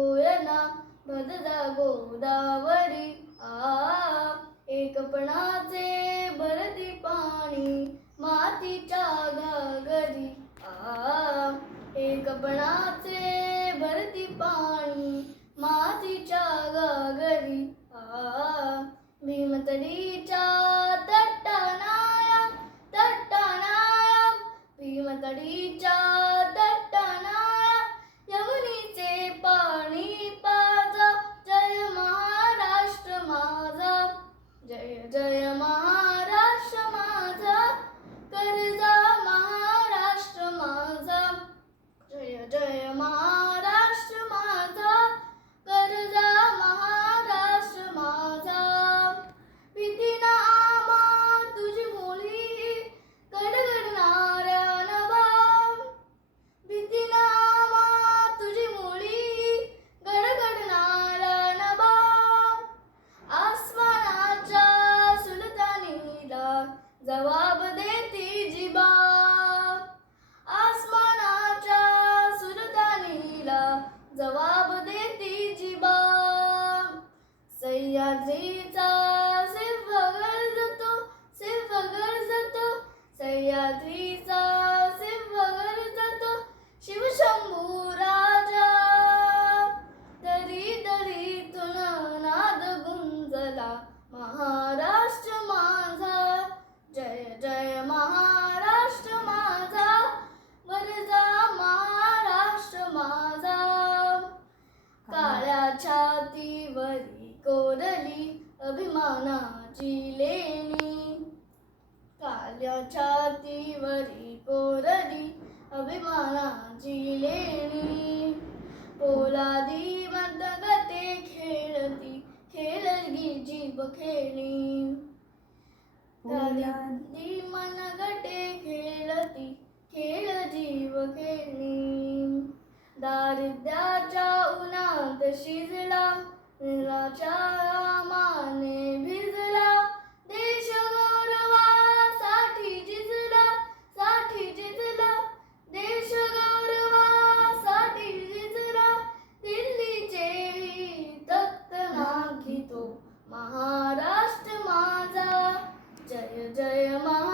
कोयना भरदा गोदावरी एकपणाचे भरती पाणी मातीच्या घागरी एकपणाचे भरती पाणी मातीच्या घागरी भीमतडीच्या तट्टानाया भीमतडीच्या तट्टानाया यमुनीचे पाणी पाजा जय महाराष्ट्र माझा जय जय महाराष्ट्र माझा कर्जा महाराष्ट्र माझा जय जय महाराष्ट्र माझा कर्जा महाराष्ट्र माझा भीतीना आमा तुझी बोली गडगडणाऱ्या नभा भीतीना आमा तुझी बोली गडगडणाऱ्या नभा आसमानाच्या सुलतानीला जवाब देती जिबा आसमानाच्या सुलतानीला जवाब देती जिबा सह्याद्रीचा सिंह गरजतो सह्याद्रीचा सिंह गरजतो शिवशंभू राजा दरी दरीतून नाद गुंजला महाराष्ट्र माझा जय जय महाराष्ट्र माझा वरजा महाराष्ट्र माझा काळ्या छातीवरी कोरली अभिमानाची लेणी काळ्या छातीवरी कोरली अभिमानाची लेणी पोलादी मतगते खेळली जीव खेळणी पोलादी मनगटे खेळ जीव खेळणी दारिद्र्याच्या उन्हात शिजला निराच्या माने भिजला देश गौरवासाठी झिजला देश गौरवासाठी झिजला दिल्लीचे तख्त नाखितो महाराष्ट्र माझा जय जय महाराष्ट्र